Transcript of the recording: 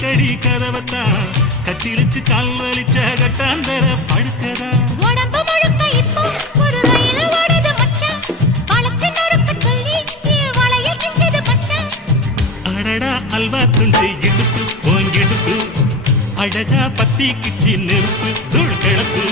திறக்கடி கதவத்தான் கட்டிலுக்கு கால் வலிச்ச கட்டாந்தர படுக்கதா உடம்பு முழுக்க இப்போ ஒரு ரயில் ஓடுது மச்சான் வளைச்சு நறுக்க சொல்லி வளையல் கிஞ்சது மச்சான் அடடா அல்வா துண்டு இடுப்பு ஓங்கிடுப்பு அழகா பத்தி கிச்சி நெருப்பு தூள் கிடப்பு